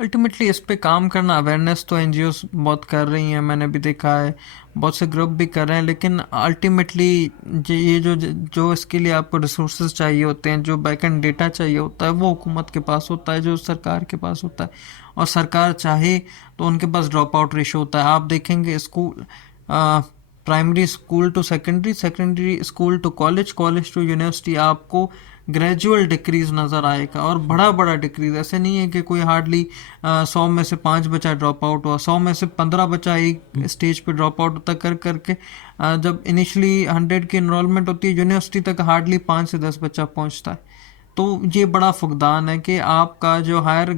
अल्टीमेटली इस पे काम करना, अवेयरनेस तो एनजीओस बहुत कर रही हैं, मैंने भी देखा है, बहुत से ग्रुप भी कर रहे हैं, लेकिन अल्टीमेटली ये जो इसके लिए आपको रिसोर्सेज चाहिए होते हैं, जो बैक एंड डेटा चाहिए होता है, वो हुकूमत के पास होता है, जो सरकार के पास होता है। और सरकार चाहे तो उनके पास ड्रॉप आउट रेशो होता है। आप देखेंगे school, primary school to secondary, secondary school to college, college to university, आपको ग्रेजुअल डिक्रीज नज़र आएगा, और बड़ा बड़ा डिक्रीज। ऐसे नहीं है कि कोई हार्डली 100 में से 5 बच्चा ड्रॉप आउट हुआ, 100 में से 15 बच्चा एक स्टेज पे ड्रॉप आउट होता कर करके जब इनिशियली 100 की इनरोलमेंट होती है, यूनिवर्सिटी तक हार्डली 5 से 10 बच्चा पहुंचता है। तो ये बड़ा फुकदान है कि आपका जो हायर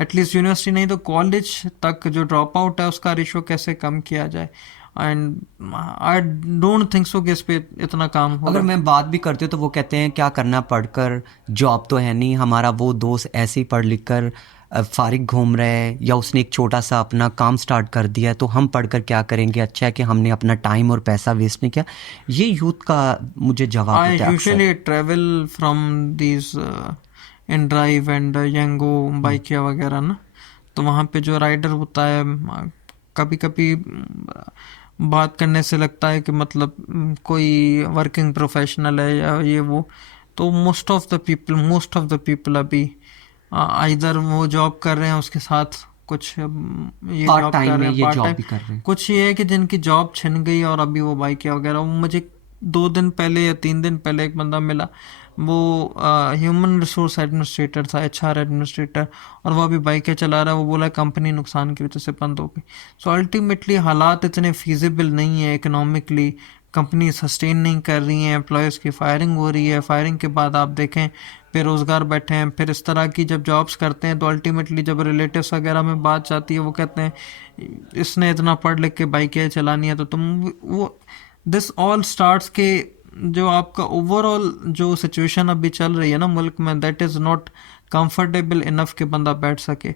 एटलीस्ट यूनिवर्सिटी नहीं तो कॉलेज तक जो ड्रॉप आउट है उसका रेशो कैसे कम किया जाए। And I don't think so कि इस पे इतना काम होगा। अगर मैं बात भी करती हूँ तो वो कहते हैं क्या करना पढ़कर, जॉब तो है नहीं। हमारा वो दोस्त ऐसे ही पढ़ लिख कर फारिग घूम रहा है, या उसने एक छोटा सा अपना काम स्टार्ट कर दिया है, तो हम पढ़कर क्या करेंगे? अच्छा है कि हमने अपना टाइम और पैसा वेस्ट नहीं किया। ये यूथ का मुझे जवाब आई होता है usually travel from these inDrive and Yango Bykea वगैरह ना, तो वहाँ पे जो राइडर होता है, कभी कभी बात करने से लगता है कि मतलब कोई वर्किंग प्रोफेशनल है या ये वो। तो मोस्ट ऑफ द पीपल अभी इधर वो जॉब कर रहे हैं, उसके साथ कुछ ये पार्ट जॉब टाइम कर में, रहे हैं, ये पार्ट जॉब टाइम। भी कर रहे हैं। कुछ ये है कि जिनकी जॉब छिन गई और अभी वो बाइकिया वगैरह। वो मुझे 2 दिन पहले या 3 दिन पहले एक बंदा मिला, वो ह्यूमन रिसोर्स एडमिनिस्ट्रेटर था, HR एडमिनिस्ट्रेटर, और वो अभी बाइकें चला रहा है। वो बोला कंपनी नुकसान की वजह से बंद हो गई। सो अल्टीमेटली हालात इतने फीजिबल नहीं है इकोनॉमिकली कंपनी सस्टेन नहीं कर रही हैं, एम्प्लॉयज़ की फायरिंग हो रही है, फायरिंग के बाद आप देखें बेरोज़गार बैठे हैं। फिर इस तरह की जब जॉब्स करते हैं तो अल्टीमेटली जब रिलेटिव्स वगैरह में बात जाती है वो कहते हैं इसने इतना पढ़ लिख के बाइकें चलानी है तो तुम वो दिस ऑल स्टार्ट्स के जो आपका ओवरऑल जो सिचुएशन अभी चल रही है ना मुल्क में, that is not comfortable enough कि बंदा बैठ सके।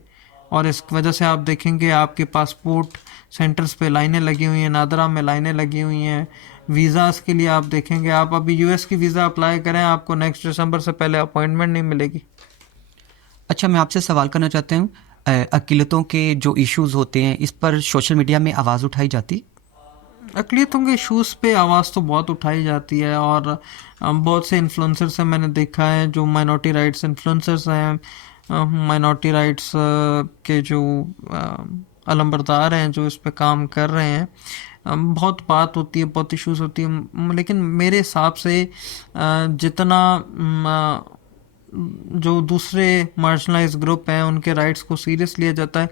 और इस वजह से आप देखेंगे आपके पासपोर्ट सेंटर्स पे लाइनें लगी हुई हैं, नादरा में लाइनें लगी हुई हैं। वीज़ाज़ के लिए आप देखेंगे, आप अभी यूएस की वीज़ा अप्लाई करें आपको नेक्स्ट दिसंबर से पहले अपॉइंटमेंट नहीं मिलेगी। अच्छा, मैं आपसे सवाल करना चाहता हूँ, अक़िलतों के जो इश्यूज होते हैं इस पर सोशल मीडिया में आवाज़ उठाई जाती? अक़लियतों के इशूज़ पे आवाज़ तो बहुत उठाई जाती है और बहुत से इन्फ्लुएंसर से मैंने देखा है जो माइनॉरिटी राइट्स इन्फ्लुएंसर्स हैं, माइनॉरिटी राइट्स के जो अलंबरदार हैं जो इस पे काम कर रहे हैं। बहुत बात होती है, बहुत इश्यूज होती है, लेकिन मेरे हिसाब से जितना जो दूसरे मार्जिनलाइज ग्रुप हैं उनके राइट्स को सीरियस लिया जाता है,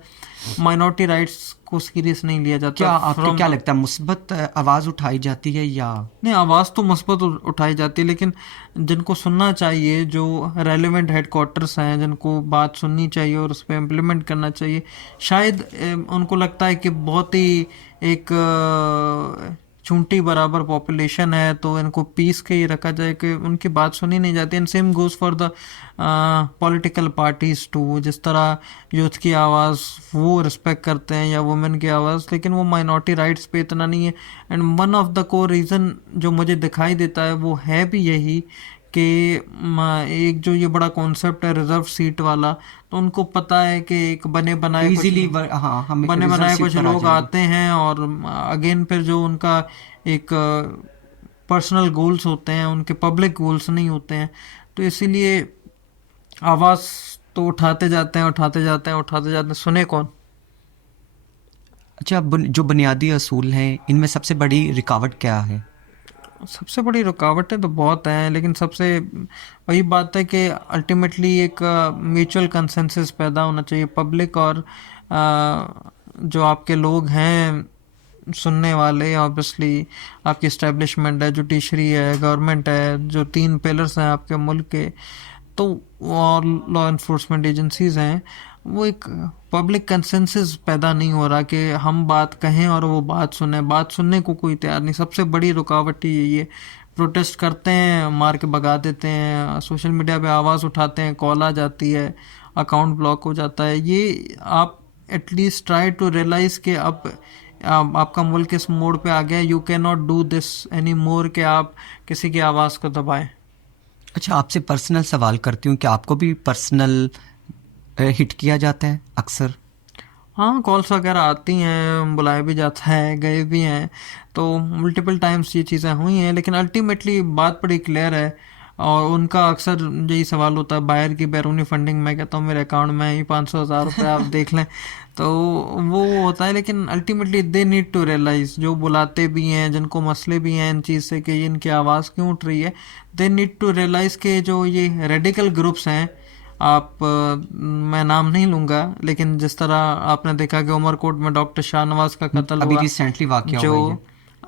माइनॉरिटी राइट्स को सीरियस नहीं लिया जाता। क्या आपको क्या लगता है, मुस्बत आवाज़ उठाई जाती है या नहीं? आवाज़ तो मुस्बत उठाई जाती है, लेकिन जिनको सुनना चाहिए, जो रेलेवेंट हेडक्वार्टर्स हैं जिनको बात सुननी चाहिए और उस पर इम्प्लीमेंट करना चाहिए, शायद उनको लगता है कि बहुत ही एक चूंटी बराबर पॉपुलेशन है तो इनको पीस के ही रखा जाए कि उनकी बात सुनी नहीं जाती। And same goes for the political parties too. जिस तरह यूथ की आवाज़ वो रिस्पेक्ट करते हैं या वुमेन की आवाज़, लेकिन वो माइनॉरिटी राइट्स पे इतना नहीं है। And one of the core reason जो मुझे दिखाई देता है वो है भी यही कि एक जो ये बड़ा कॉन्सेप्ट है रिजर्व सीट वाला, तो उनको पता है कि एक बने बनाए इजीली हम बने बनाए कुछ लोग आते हैं और अगेन फिर जो उनका एक पर्सनल गोल्स होते हैं उनके पब्लिक गोल्स नहीं होते हैं, तो इसीलिए आवाज़ तो उठाते जाते हैं, उठाते जाते हैं, उठाते जाते हैं, सुने कौन? अच्छा, जो बुनियादी असूल हैं इनमें सबसे बड़ी रुकावट क्या है? सबसे बड़ी रुकावटें तो बहुत हैं, लेकिन सबसे वही बात है कि अल्टीमेटली एक म्यूचुअल कंसेंसस पैदा होना चाहिए पब्लिक और जो आपके लोग हैं सुनने वाले। ऑब्वियसली आपकी इस्टेब्लिशमेंट है, जुडिशरी है, गवर्नमेंट है, जो 3 पिलर्स हैं आपके मुल्क के, तो और लॉ इन्फोर्समेंट एजेंसीज हैं, वो एक पब्लिक कंसेंसस पैदा नहीं हो रहा कि हम बात कहें और वो बात सुने। बात सुनने को कोई तैयार नहीं। सबसे बड़ी रुकावट ही यही है। प्रोटेस्ट करते हैं, मार के भगा देते हैं, सोशल मीडिया पे आवाज़ उठाते हैं, कॉल आ जाती है, अकाउंट ब्लॉक हो जाता है। ये आप एटलीस्ट ट्राई टू रियलाइज़ कि अब आपका मुल्क इस मोड़ पे आ गया, you can not do this any more कि आप किसी की आवाज़ को दबाएं। अच्छा, आपसे पर्सनल सवाल करती हूँ कि आपको भी पर्सनल हिट किया जाता है अक्सर? हाँ, कॉल्स वगैरह आती हैं, बुलाया भी जाता है, गए भी हैं, तो मल्टीपल टाइम्स ये चीज़ें हुई हैं, लेकिन अल्टीमेटली बात बड़ी क्लियर है और उनका अक्सर यही सवाल होता है बाहर की बैरूनी फंडिंग। मैं कहता हूँ मेरे अकाउंट में ही 500,000 रुपये आप देख लें, तो वो होता है। लेकिन ultimately they need to realise, जो बुलाते भी हैं, जिनको मसले भी हैं इन चीज़ से कि इनकी आवाज़ क्यों उठ रही है, दे नीड टू रियलाइज़ के जो ये रेडिकल ग्रुप्स हैं, आप मैं नाम नहीं लूँगा, लेकिन जिस तरह आपने देखा कि उमरकोट में डॉक्टर शाहनवाज का कत्ल अभी हुआ, रिसेंटली वाकया जो हुआ है।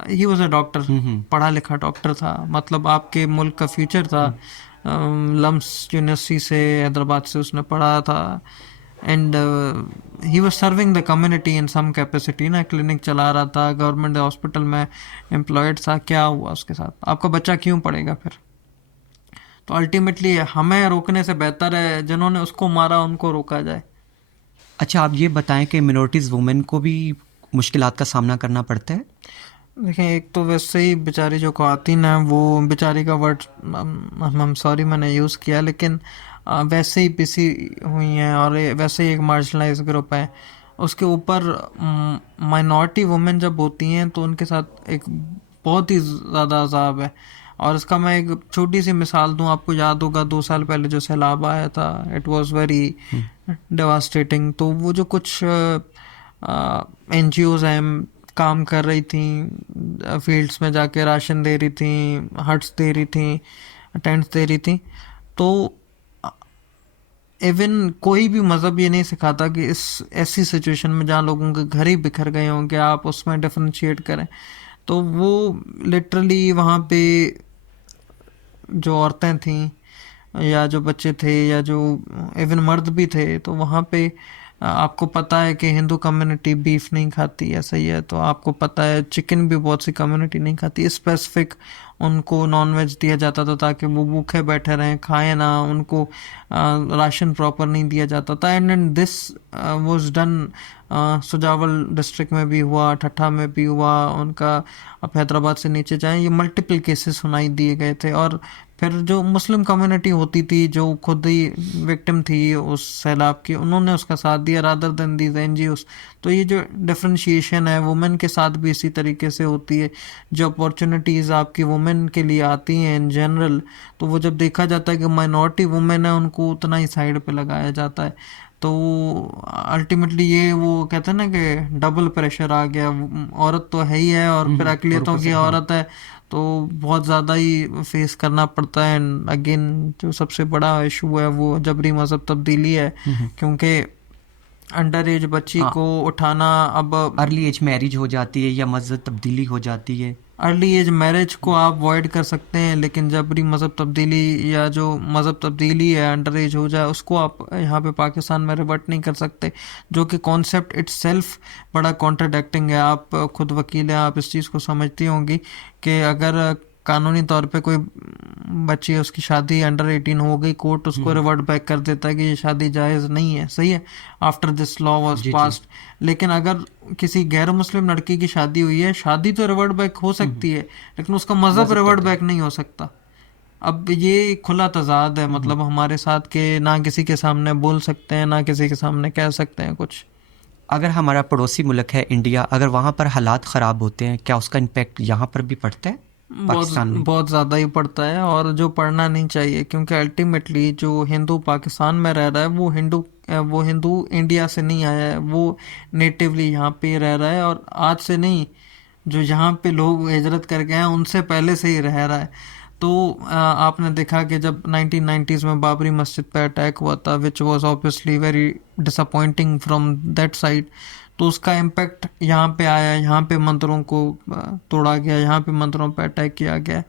ही वॉज अ डॉक्टर, पढ़ा लिखा डॉक्टर था, मतलब आपके मुल्क का फ्यूचर था। लम्स यूनिवर्सिटी से, हैदराबाद से उसने पढ़ा था and he was serving the community in some capacity ना। क्लिनिक चला रहा था, गवर्नमेंट हॉस्पिटल में एम्प्लॉयड था। क्या हुआ उसके साथ? आपका बच्चा क्यों पढ़ेगा फिर? तो अल्टीमेटली हमें रोकने से बेहतर है जिन्होंने उसको मारा उनको रोका जाए। अच्छा, आप ये बताएं कि मिनॉरिटीज़ वुमेन को भी मुश्किलात का सामना करना पड़ता है? देखें, एक तो वैसे ही बेचारी जो ख़वातीन है, वो बेचारी का वर्ड हम सॉरी मैंने यूज़ किया, लेकिन वैसे ही पिसी हुई हैं और वैसे ही एक मार्जिनलाइज ग्रुप है। उसके ऊपर माइनॉरिटी वुमेन जब होती हैं तो उनके साथ एक बहुत ही ज़्यादा अजाब है। और इसका मैं एक छोटी सी मिसाल दूं, आपको याद होगा 2 साल पहले जो सैलाब आया था, इट वाज वेरी डेवास्टेटिंग। तो वो जो कुछ NGOs हैं काम कर रही थी, फील्ड्स में जाके राशन दे रही थी, हट्स दे रही थी, टेंट्स दे रही थी, तो इवन कोई भी मज़हब ये नहीं सिखाता कि इस ऐसी सिचुएशन में जहाँ लोगों के घर ही बिखर गए हों कि आप उसमें डिफरेंशिएट करें। तो वो लिटरली वहाँ पे जो औरतें थीं या जो बच्चे थे या जो इवन मर्द भी थे, तो वहाँ पे आपको पता है कि हिंदू कम्युनिटी बीफ नहीं खाती, ऐसा ही है। तो आपको पता है चिकन भी बहुत सी कम्युनिटी नहीं खाती। स्पेसिफिक उनको नॉन वेज दिया जाता था ताकि वो भूखे बैठे रहें, खाएं ना, उनको राशन प्रॉपर नहीं दिया जाता था। And this was done. Sujawal district में भी हुआ, ठट्ठा में भी हुआ उनका। आप हैदराबाद से नीचे जाएं, ये मल्टीपल केसेस सुनाई दिए गए थे। और फिर जो मुस्लिम कम्युनिटी होती थी जो खुद ही विक्टिम थी उस सैलाब की, उन्होंने उसका साथ दिया रादर देन दीज एनजीओज। तो ये जो डिफरेंशिएशन है वुमेन के साथ भी इसी तरीके से होती है। जो अपॉर्चुनिटीज़ आपकी वुमेन के लिए आती हैं इन जनरल, तो वो जब देखा जाता है कि माइनॉरिटी वुमेन है, उनको उतना ही साइड पे लगाया जाता है। तो अल्टीमेटली ये वो कहते हैं ना कि डबल प्रेशर आ गया। औरत तो है ही है और फिर और अकलियतों ऊपर की से हाँ। औरत है, तो बहुत ज़्यादा ही फेस करना पड़ता है। एंड अगेन जो सबसे बड़ा इशू है वो जबरी मज़हब तब्दीली है, क्योंकि अंडर एज बच्ची हाँ, को उठाना अब। अर्ली एज मैरिज हो जाती है या मज़हब तब्दीली हो जाती है। अर्ली एज मैरिज को आप अवॉइड कर सकते हैं, लेकिन जबरी मज़हब तब्दीली या जो मज़हब तब्दीली है अंडर एज हो जाए, उसको आप यहाँ पे पाकिस्तान में रिवर्ट नहीं कर सकते। जो कि कॉन्सेप्ट इट्सेल्फ बड़ा कॉन्ट्राडिक्टिंग है। आप खुद वकील हैं, आप इस चीज़ को समझती होंगी कि अगर कानूनी तौर पे कोई बच्ची है, उसकी शादी अंडर 18 हो गई, कोर्ट उसको रिवर्ट बैक कर देता है कि ये शादी जायज़ नहीं है, सही है, आफ्टर दिस लॉ वाज जी जी। पास्ड। लेकिन अगर किसी गैर मुस्लिम लड़की की शादी हुई है, शादी तो रिवर्ट बैक हो सकती है, लेकिन उसका मज़हब मज़हब रिवर्ट तब्दीली। बैक नहीं हो सकता। अब ये खुला तजाद है मतलब हमारे साथ, के ना किसी के सामने बोल सकते हैं ना किसी के सामने कह सकते हैं कुछ। अगर हमारा पड़ोसी मुल्क है इंडिया, अगर वहाँ पर हालात ख़राब होते हैं, क्या उसका इम्पैक्ट यहाँ पर भी पड़ता है बहुत पाकिस्तान में? बहुत ज़्यादा ही पड़ता है, और जो पढ़ना नहीं चाहिए, क्योंकि अल्टीमेटली जो हिंदू पाकिस्तान में रह रहा है वो हिंदू इंडिया से नहीं आया है, वो नेटिवली यहाँ पे रह रहा है। और आज से नहीं, जो यहाँ पे लोग हिजरत करके हैं उनसे पहले से ही रह रहा है। तो आपने देखा कि जब 1990s में बाबरी मस्जिद पे अटैक हुआ था, which was obviously very disappointing from that side, तो उसका इम्पैक्ट यहाँ पे आया, यहाँ पे मंदिरों को तोड़ा गया, यहाँ पे मंदिरों पे अटैक किया गया।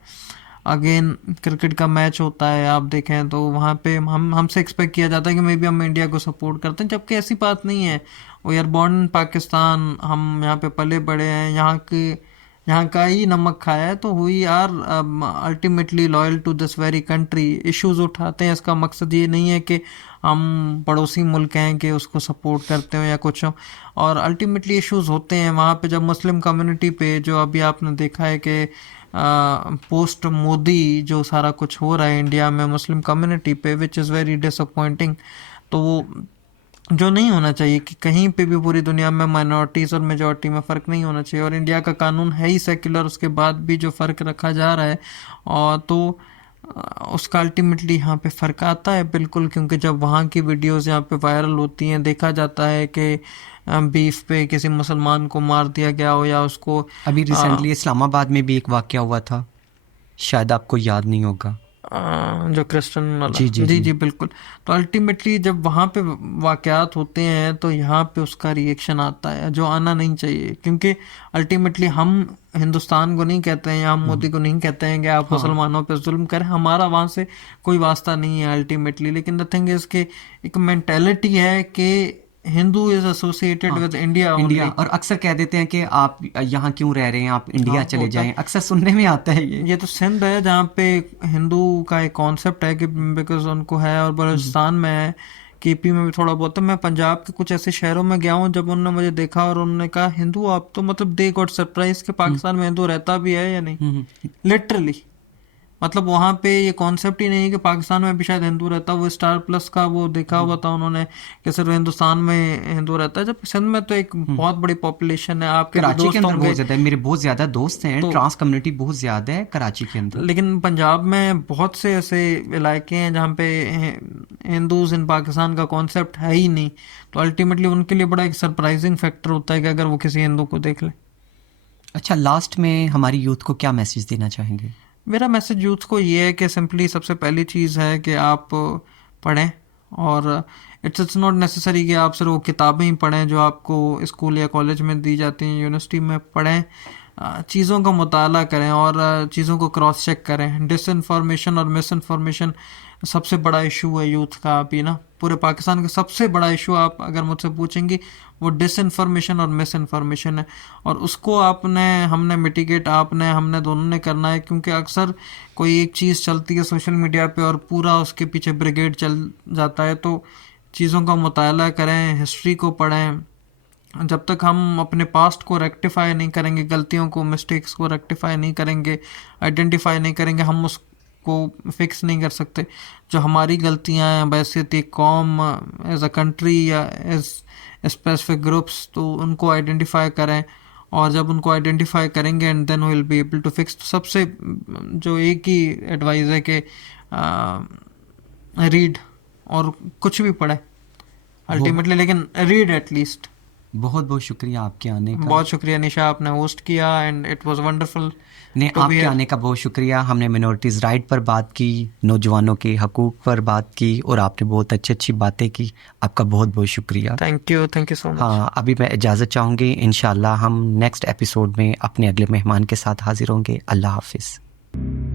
अगेन क्रिकेट का मैच होता है, आप देखें तो वहाँ पे हमसे एक्सपेक्ट किया जाता है कि मे बी हम इंडिया को सपोर्ट करते हैं, जबकि ऐसी बात नहीं है। We are born in Pakistan, हम यहाँ पे पले बड़े हैं, यहाँ का ही नमक खाया है, तो we are ultimately loyal to this very country. Issues उठाते हैं, इसका मकसद ये नहीं है कि हम पड़ोसी मुल्क हैं कि उसको सपोर्ट करते हो या कुछ हो। और अल्टीमेटली इश्यूज होते हैं वहाँ पे जब मुस्लिम कम्युनिटी पे, जो अभी आपने देखा है कि पोस्ट मोदी जो सारा कुछ हो रहा है इंडिया में मुस्लिम कम्युनिटी पे, विच इज़ वेरी डिसअपॉइंटिंग। तो वो जो नहीं होना चाहिए कि कहीं पे भी पूरी दुनिया में माइनॉरिटीज़ और मेजॉरिटी में फ़र्क नहीं होना चाहिए। और इंडिया का कानून है ही सेक्युलर, उसके बाद भी जो फ़र्क रखा जा रहा है, और तो उसका अल्टीमेटली यहाँ पे फ़र्क आता है बिल्कुल। क्योंकि जब वहाँ की वीडियोस यहाँ पे वायरल होती हैं, देखा जाता है कि बीफ पे किसी मुसलमान को मार दिया गया हो या उसको अभी रिसेंटली इस्लामाबाद में भी एक वाक़या हुआ था, शायद आपको याद नहीं होगा। जो क्रिश्चियन वाला, जी जी जी जी। जी बिल्कुल। तो अल्टीमेटली जब वहाँ पे वाकयात होते हैं तो यहाँ पे उसका रिएक्शन आता है जो आना नहीं चाहिए। क्योंकि अल्टीमेटली हम हिंदुस्तान को नहीं कहते हैं या हम मोदी को नहीं कहते हैं कि आप हाँ, मुसलमानों पे जुल्म करें, हमारा वहाँ से कोई वास्ता नहीं है अल्टीमेटली। लेकिन द थिंग इज़ के एक मेंटेलिटी है कि हिंदू इज़ एसोसिएटेड हाँ। With India India, only. और अक्सर कह देते हैं कि आप यहाँ क्यों रह रहे हैं, आप हाँ इंडिया चले होता है। जाएं, अक्सर सुनने में आता है ये। ये तो सिंध है जहाँ पे हिंदू का एक कॉन्सेप्ट है कि बिकॉज उनको है, और बलूचिस्तान में है, केपी में भी थोड़ा बहुत है। मैं पंजाब के कुछ ऐसे शहरों में गया हूँ, जब उन्होंने मुझे देखा और उन्होंने कहा हिंदू आप, तो मतलब दे गॉट सरप्राइज कि पाकिस्तान में हिंदू रहता भी है या नहीं, हम्म। लिटरली। मतलब वहाँ पे ये कॉन्सेप्ट ही नहीं है कि पाकिस्तान में भी शायद हिंदू रहता। वो स्टार प्लस का वो देखा हुआ था उन्होंने कि सिर्फ हिंदुस्तान में हिंदू रहता है, जब सिंध में तो एक बहुत बड़ी पॉपुलेशन है। आपके भी कराची के दोस्त अंदर बहुत होंगे। ज़्यादा है, मेरे बहुत ज़्यादा दोस्त हैं, तो ट्रांस कम्युनिटी बहुत ज़्यादा है कराची के अंदर। लेकिन पंजाब में बहुत से ऐसे इलाके हैं जहाँ पे हिंदूज इन पाकिस्तान का कॉन्सेप्ट है ही नहीं। तो अल्टीमेटली उनके लिए बड़ा एक सरप्राइजिंग फैक्टर होता है कि अगर वो किसी हिंदू को देख ले। अच्छा, लास्ट में हमारी यूथ को क्या मैसेज देना चाहेंगे? मेरा मैसेज यूथ को ये है कि सिंपली सबसे पहली चीज़ है कि आप पढ़ें। और इट्स नॉट नेसेसरी कि आप सिर्फ वो किताबें ही पढ़ें जो आपको स्कूल या कॉलेज में दी जाती हैं, यूनिवर्सिटी में पढ़ें। चीज़ों का मुताला करें और चीज़ों को क्रॉस चेक करें। डिसइंफॉर्मेशन और मिसइंफॉर्मेशन सबसे बड़ा इशू है यूथ का अभी ना, पूरे पाकिस्तान का सबसे बड़ा इशू आप अगर मुझसे पूछेंगी वो डिसइंफॉर्मेशन और मिसइंफॉर्मेशन है। और उसको हमने मिटिगेट हमने दोनों ने करना है, क्योंकि अक्सर कोई एक चीज़ चलती है सोशल मीडिया पे और पूरा उसके पीछे ब्रिगेड चल जाता है। तो चीज़ों का मुताला करें, हिस्ट्री को पढ़ें। जब तक हम अपने पास्ट को रेक्टिफाई नहीं करेंगे, गलतियों को, मिस्टेक्स को रेक्टिफाई नहीं करेंगे, आइडेंटिफाई नहीं करेंगे, हम उसको फिक्स नहीं कर सकते। जो हमारी गलतियां हैं बैसियत एक कौम, एज अ कंट्री या एज स्पेसिफिक ग्रुप्स, तो उनको आइडेंटिफाई करें। और जब उनको आइडेंटिफाई करेंगे and then will be able to fix. तो सबसे जो एक ही एडवाइस है कि रीड, और कुछ भी पढ़े बहुत अल्टीमेटली, लेकिन रीड एटलीस्ट। बहुत बहुत शुक्रिया आपके आने का। बहुत शुक्रिया निशा, आपने होस्ट किया एंड इट वाज वंडरफुल नहीं, टू बी आपके हियर। आने का बहुत शुक्रिया। हमने मिनॉरिटीज़ राइट पर बात की, नौजवानों के हकूक़ पर बात की, और आपने बहुत अच्छी अच्छी बातें की। आपका बहुत बहुत शुक्रिया। Thank you so much. हाँ, अभी मैं इजाज़त चाहूँगी। इंशाल्लाह हम नेक्स्ट एपिसोड में अपने अगले मेहमान के साथ हाजिर होंगे। अल्लाह हाफिज़।